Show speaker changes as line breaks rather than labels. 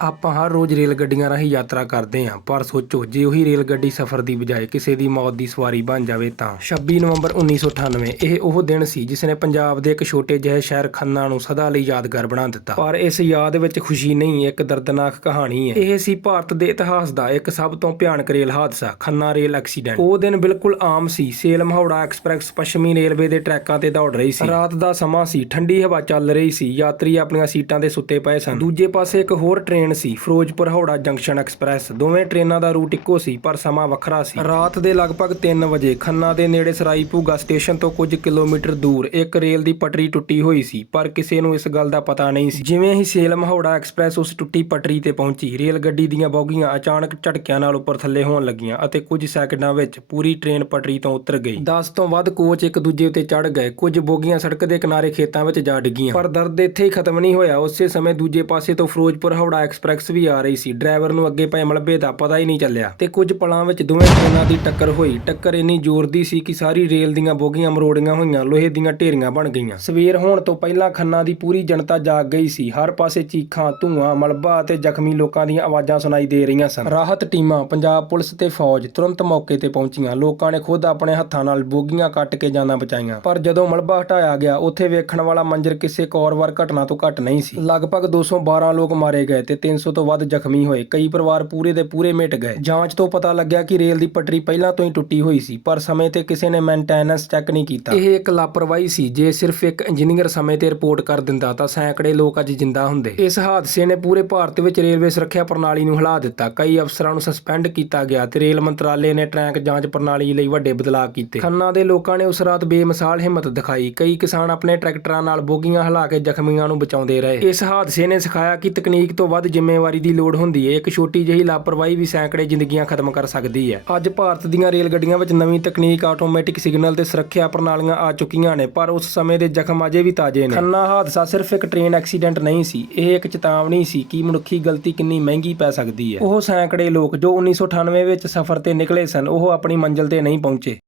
ਆਪਾਂ ਹਰ ਰੋਜ਼ ਰੇਲ ਗੱਡੀਆਂ ਰਾਹੀਂ ਯਾਤਰਾ ਕਰਦੇ ਹਾਂ, ਪਰ ਸੋਚੋ, ਜੇ ਉਹੀ ਰੇਲ ਗੱਡੀ ਸਫ਼ਰ ਦੀ ਬਜਾਏ ਕਿਸੇ ਦੀ ਮੌਤ ਦੀ ਸਵਾਰੀ ਬਣ ਜਾਵੇ ਤਾਂ। 26 ਨਵੰਬਰ 1998 ਇਹ ਉਹ ਦਿਨ ਸੀ ਜਿਸ ਨੇ ਪੰਜਾਬ ਦੇ ਇੱਕ ਛੋਟੇ ਜਿਹੇ ਸ਼ਹਿਰ ਖੰਨਾ ਨੂੰ ਸਦਾ ਲਈ ਯਾਦਗਾਰ ਬਣਾ ਦਿੱਤਾ। ਪਰ ਇਸ ਯਾਦ ਵਿੱਚ ਖੁਸ਼ੀ ਨਹੀਂ, ਇੱਕ ਦਰਦਨਾਕ ਕਹਾਣੀ ਹੈ। ਇਹ ਸੀ ਭਾਰਤ ਦੇ ਇਤਿਹਾਸ ਦਾ ਇੱਕ ਸਭ ਤੋਂ ਭਿਆਨਕ ਰੇਲ ਹਾਦਸਾ, ਖੰਨਾ ਰੇਲ ਐਕਸੀਡੈਂਟ। ਉਹ ਦਿਨ ਬਿਲਕੁਲ ਆਮ ਸੀ। ਸੇਲਮ ਹੌੜਾ ਐਕਸਪ੍ਰੈਸ ਪੱਛਮੀ ਰੇਲਵੇ ਦੇ ਟਰੈਕਾਂ ਤੇ ਦੌੜ ਰਹੀ ਸੀ। ਰਾਤ ਦਾ ਸਮਾਂ ਸੀ ਠੰਡੀ ਹਵਾ ਚੱਲ ਰਹੀ ਸੀ। ਯਾਤਰੀ ਆਪਣੀਆਂ ਸੀਟਾਂ ਤੇ ਸੁੱਤੇ ਪਏ ਸਨ। ਦੂਜੇ ਪਾਸੇ ਇੱਕ ਹੋਰ ਟ੍ਰੇਨ ਸੀ। Firozpur Howrah junction express. ਦੋਵੇਂ ਟ੍ਰੇਨਾਂ ਦਾ ਰੂਟ ਇੱਕੋ ਸੀ, ਪਰ ਸਮਾਂ ਵੱਖਰਾ ਸੀ। ਰਾਤ ਦੇ ਲਗਭਗ 3 ਵਜੇ ਖੰਨਾ ਦੇ ਨੇੜੇ ਸਰਾਈਪੂਗਾ ਸਟੇਸ਼ਨ ਤੋਂ ਕੁਝ ਕਿਲੋਮੀਟਰ ਦੂਰ ਇੱਕ ਰੇਲ ਦੀ ਪਟੜੀ ਟੁੱਟੀ ਹੋਈ ਸੀ, ਪਰ ਕਿਸੇ ਨੂੰ ਇਸ ਗੱਲ ਦਾ ਪਤਾ ਨਹੀਂ ਸੀ। ਜਿਵੇਂ ਹੀ ਸੇਲਮ ਹੌੜਾ ਐਕਸਪ੍ਰੈਸ ਉਸ ਟੁੱਟੀ ਪਟੜੀ ਤੇ ਪਹੁੰਚੀ, ਰੇਲ ਗੱਡੀ ਦੀਆਂ ਬੋਗੀਆਂ ਅਚਾਨਕ ਝਟਕਿਆਂ ਨਾਲ ਉੱਪਰ ਥੱਲੇ ਹੋਣ ਲੱਗੀਆਂ ਅਤੇ ਕੁਝ ਸੈਕਿੰਡਾਂ ਵਿੱਚ ਪੂਰੀ ਟ੍ਰੇਨ ਪਟੜੀ ਤੋਂ ਉਤਰ ਗਈ। 10 ਤੋਂ ਵੱਧ ਕੋਚ ਇੱਕ ਦੂਜੇ ਉੱਤੇ ਚੜ ਗਏ। ਕੁਝ ਬੋਗੀਆਂ ਸੜਕ ਦੇ ਕਿਨਾਰੇ ਖੇਤਾਂ ਵਿੱਚ ਜਾ ਡਿੱਗੀਆਂ। ਪਰ ਦਰਦ ਇੱਥੇ ਹੀ ਖਤਮ ਨਹੀਂ ਹੋਇਆ। ਉਸੇ ਸਮੇਂ ਦੂਜੇ ਪਾਸੇ ਤੋਂ ਫਿਰੋਜ਼ਪੁਰ ਹੌੜਾ ਐਕਸਪ੍ਰੈਸ ਵੀ ਆ ਰਹੀ ਸੀ। ਡਰਾਈਵਰ ਨੂੰ ਅੱਗੇ ਪਏ ਮਲਬੇ ਦਾ ਪਤਾ ਹੀ ਨਹੀਂ ਚੱਲਿਆ। ਤੇ ਕੁਝ ਪਲਾਂ ਵਿੱਚ ਦੋਵੇਂ ਟ੍ਰੇਨਾਂ ਦੀ ਟੱਕਰ ਹੋਈ। ਟੱਕਰ ਇੰਨੀ ਜ਼ੋਰ ਦੀ ਸੀ ਕਿ ਸਾਰੀ ਰੇਲ ਦੀਆਂ ਬੋਗੀਆਂ ਮਰੋੜੀਆਂ ਹੋਈਆਂ। ਲੋਹੇ ਦੀਆਂ ਢੇਰੀਆਂ ਬਣ ਗਈਆਂ। ਸਵੇਰ ਹੋਣ ਤੋਂ ਪਹਿਲਾਂ ਖੰਨਾ ਦੀ ਪੂਰੀ ਜਨਤਾ ਜਾਗ ਗਈ ਸੀ। ਹਰ ਪਾਸੇ ਚੀਖਾਂ, ਧੂਆਂ, ਮਲਬਾ ਅਤੇ ਜ਼ਖਮੀ ਲੋਕਾਂ ਦੀਆਂ ਆਵਾਜ਼ਾਂ ਸੁਣਾਈ ਦੇ ਰਹੀਆਂ ਸਨ। ਰਾਹਤ ਟੀਮਾਂ, ਪੰਜਾਬ ਪੁਲਿਸ ਤੇ ਫੌਜ ਤੁਰੰਤ ਮੌਕੇ ਤੇ ਪਹੁੰਚੀਆਂ। ਲੋਕਾਂ ਨੇ ਖੁਦ ਆਪਣੇ ਹੱਥਾਂ ਨਾਲ ਬੋਗੀਆਂ ਕੱਟ ਕੇ ਜਾਨਾਂ ਬਚਾਈਆਂ। ਪਰ ਜਦੋਂ ਮਲਬਾ ਹਟਾਇਆ ਗਿਆ, ਉੱਥੇ ਵੇਖਣ ਵਾਲਾ ਮੰਜ਼ਰ ਕਿਸੇ ਕੌਰਵਾਰ ਘਟਨਾ ਤੋਂ ਘੱਟ ਨਹੀਂ ਸੀ। ਲਗਭਗ 212 ਲੋਕ ਮਾਰੇ ਗਏ ਤੇ 300 ਤੋਂ ਵੱਧ ਜ਼ਖਮੀ ਹੋਏ। ਕਈ ਪਰਿਵਾਰ ਪੂਰੇ ਦੇ ਪੂਰੇ ਮਿਟ ਗਏ। ਜਾਂਚ ਤੋਂ ਪਤਾ ਲੱਗਿਆ ਕਿ ਰੇਲ ਦੀ ਪਟੜੀ ਪਹਿਲਾਂ ਤੋਂ ਹੀ ਟੁੱਟੀ ਹੋਈ ਸੀ, ਪਰ ਸਮੇਂ ਤੇ ਕਿਸੇ ਨੇ ਮੇਨਟੇਨੈਂਸ ਚੈੱਕ ਨਹੀਂ ਕੀਤਾ। ਇਹ ਇੱਕ ਲਾਪਰਵਾਹੀ ਸੀ, ਜੇ ਸਿਰਫ ਇੱਕ ਇੰਜੀਨੀਅਰ ਸਮੇਂ ਤੇ ਰਿਪੋਰਟ ਕਰ ਦਿੰਦਾ ਤਾਂ ਸੈਂਕੜੇ ਲੋਕ ਅੱਜ ਜਿੰਦਾ ਹੁੰਦੇ। ਇਸ ਹਾਦਸੇ ਨੇ ਪੂਰੇ ਭਾਰਤ ਵਿੱਚ ਰੇਲਵੇ ਸੁਰੱਖਿਆ ਪ੍ਰਣਾਲੀ ਨੂੰ ਹਿਲਾ ਦਿੱਤਾ। ਕਈ ਅਫਸਰਾਂ ਨੂੰ ਸਸਪੈਂਡ ਕੀਤਾ ਗਿਆ ਤੇ ਰੇਲ ਮੰਤਰਾਲੇ ਨੇ ਟਰੈਕ ਜਾਂਚ ਪ੍ਰਣਾਲੀ ਲਈ ਵੱਡੇ ਬਦਲਾਅ ਕੀਤੇ। ਖੰਨਾ ਦੇ ਲੋਕਾਂ ਨੇ ਉਸ ਰਾਤ ਬੇਮਿਸਾਲ ਹਿੰਮਤ ਦਿਖਾਈ। ਕਈ ਕਿਸਾਨ ਆਪਣੇ ਟਰੈਕਟਰਾਂ ਨਾਲ ਬੋਗੀਆਂ ਹਿਲਾ ਕੇ ਜ਼ਖਮੀਆਂ ਨੂੰ ਬਚਾਉਂਦੇ ਰਹੇ। ਇਸ ਹਾਦਸੇ ਨੇ ਸਿਖਾਇਆ ਕਿ ਤਕਨੀਕ ਤੋਂ ਵੱਧ ਜ਼ਿੰਮੇਵਾਰੀ ਦੀ ਲੋੜ ਹੁੰਦੀ ਹੈ। ਇੱਕ ਛੋਟੀ ਜਿਹੀ ਲਾਪਰਵਾਹੀ ਵੀ ਸੈਂਕੜੇ ਜ਼ਿੰਦਗੀਆਂ ਖਤਮ ਕਰ ਸਕਦੀ ਹੈ। ਅੱਜ ਭਾਰਤ ਦੀਆਂ ਰੇਲ ਗੱਡੀਆਂ ਵਿੱਚ ਨਵੀਂ ਤਕਨੀਕ, ਆਟੋਮੈਟਿਕ ਸਿਗਨਲ ਤੇ ਸੁਰੱਖਿਆ ਪ੍ਰਣਾਲੀਆਂ ਆ ਚੁੱਕੀਆਂ ਨੇ, ਪਰ ਉਸ ਸਮੇਂ ਦੇ ਜ਼ਖਮ ਅਜੇ ਵੀ ਤਾਜ਼ੇ ਨੇ। ਖੰਨਾ ਹਾਦਸਾ ਸਿਰਫ ਇੱਕ ਟ੍ਰੇਨ ਐਕਸੀਡੈਂਟ ਨਹੀਂ ਸੀ, ਇਹ ਇੱਕ ਚੇਤਾਵਨੀ ਸੀ ਕਿ ਮਨੁੱਖੀ ਗਲਤੀ ਕਿੰਨੀ ਮਹਿੰਗੀ ਪੈ ਸਕਦੀ ਹੈ। ਉਹ ਸੈਂਕੜੇ ਲੋਕ ਜੋ 1998 ਵਿੱਚ ਸਫ਼ਰ ਤੇ ਨਿਕਲੇ ਸਨ, ਉਹ ਆਪਣੀ ਮੰਜ਼ਿਲ ਤੇ ਨਹੀਂ ਪਹੁੰਚੇ।